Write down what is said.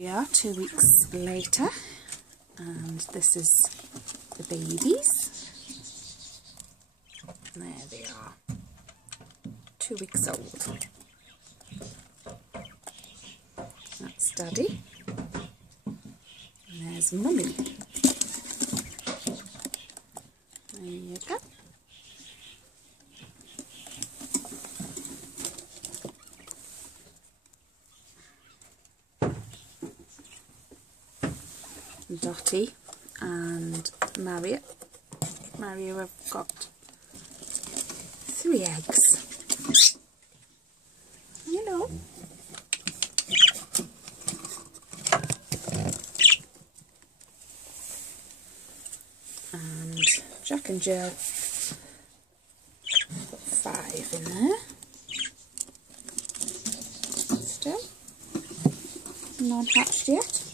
We are 2 weeks later, and this is the babies. There they are, 2 weeks old. That's Daddy, and there's Mummy. There you go. Dottie and Mario have got 3 eggs. Hello. And Jack and Jill got 5 in there. Still not hatched yet.